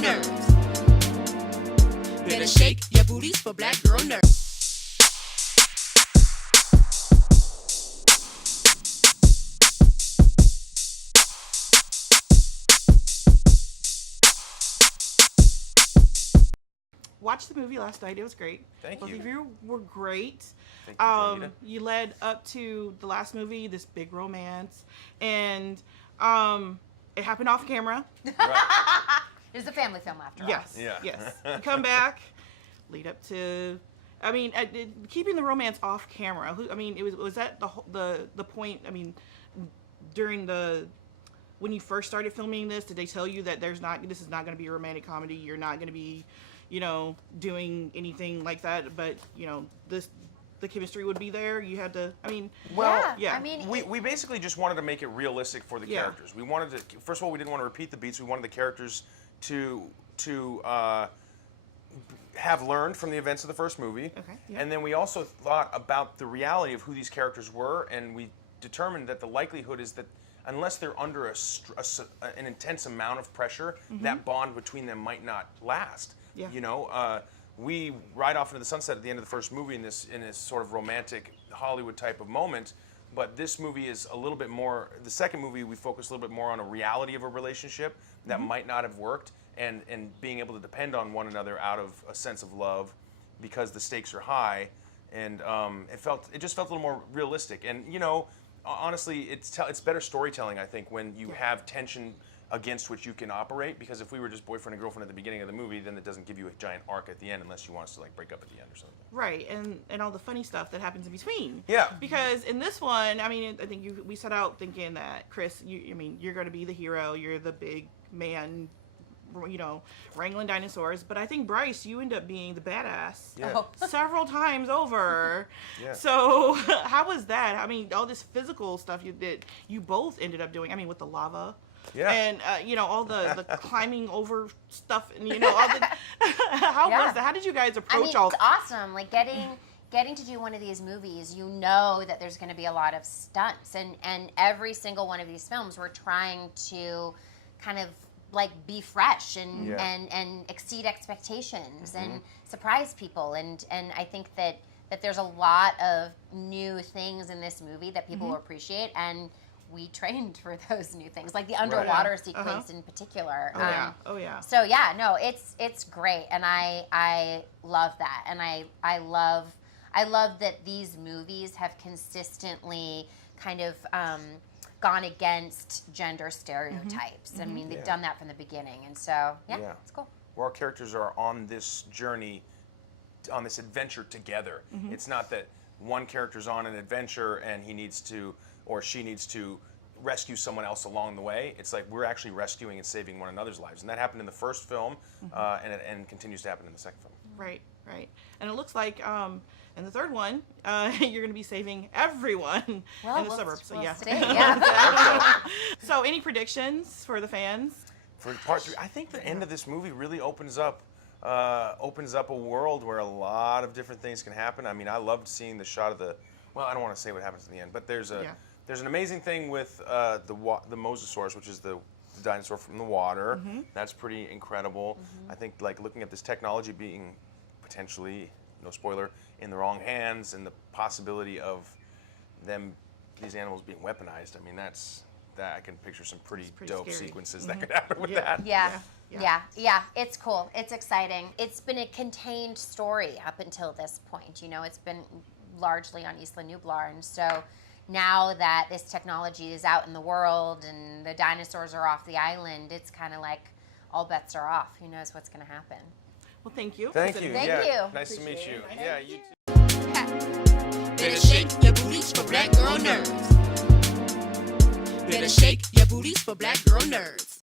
nerds. Better shake your booties for black girl nerds. Watched the movie last night. It was great. Thank Both you. of you were great. Thank you, Jonita. You led up to the last movie, this big romance, and it happened off camera. Right. It's a family film after all. Yes. Yeah. Yes. You come back, lead up to. I mean, keeping the romance off camera. Was that the point? I mean, during when you first started filming this, did they tell you that this is not going to be a romantic comedy? You're not going to be, doing anything like that. But the chemistry would be there. You had to. Well, yeah. I mean, we basically just wanted to make it realistic for the Yeah. characters. We wanted to. First of all, we didn't want to repeat the beats. We wanted the characters to have learned from the events of the first movie. Okay, yeah. And then we also thought about the reality of who these characters were, and we determined that the likelihood is that unless they're under an intense amount of pressure, that bond between them might not last. Yeah. We ride off into the sunset at the end of the first movie in this sort of romantic Hollywood type of moment, but this movie is a little bit more. The second movie, we focus a little bit more on a reality of a relationship that might not have worked, and being able to depend on one another out of a sense of love because the stakes are high, and it just felt a little more realistic. And honestly, it's better storytelling, I think, when you have tension against which you can operate, because if we were just boyfriend and girlfriend at the beginning of the movie, then it doesn't give you a giant arc at the end unless you want us to break up at the end or something. Right, and all the funny stuff that happens in between. Yeah. Because in this one, I think we set out thinking that Chris, you're going to be the hero. You're the big man, wrangling dinosaurs. But I think Bryce, you end up being the badass. Yeah. Several times over. Yeah. So how was that? All this physical stuff you both ended up doing. With the lava. Yeah. And all the climbing over stuff, and all the. How was that? How did you guys approach all? It's awesome. Getting to do one of these movies, that there's going to be a lot of stunts, and every single one of these films, we're trying to kind of be fresh and exceed expectations and surprise people, and I think that there's a lot of new things in this movie that people will appreciate, and we trained for those new things, like the underwater sequence in particular. Oh yeah. So yeah, no, it's great, and I love that, and I love that these movies have consistently kind of gone against gender stereotypes. They've done that from the beginning, and so it's cool. Where our characters are on this journey, on this adventure together. It's not that one character's on an adventure and he needs to or she needs to rescue someone else along the way. It's like we're actually rescuing and saving one another's lives, and that happened in the first film, and continues to happen in the second film. Right. And it looks like in the third one, you're going to be saving everyone in the suburbs. So we'll yeah. see, yeah. So any predictions for the fans? For part 3, I think the end of this movie really opens up a world where a lot of different things can happen. I loved seeing the shot of the. Well, I don't want to say what happens in the end, but there's an amazing thing with the Mosasaurus, which is the dinosaur from the water. That's pretty incredible. I think looking at this technology being potentially, no spoiler, in the wrong hands, and the possibility of these animals being weaponized. That I can picture some pretty dope scary. Sequences that could happen with that. Yeah, it's cool. It's exciting. It's been a contained story up until this point. It's been largely on Isla Nublar, and so now that this technology is out in the world and the dinosaurs are off the island, it's kind of like all bets are off. Who knows what's going to happen? Well, thank you. Thank you. Thank Yeah. you. Nice to meet you. Yeah, you too. Better shake your booties for black girl nerds. Better shake your booties for black girl nerds.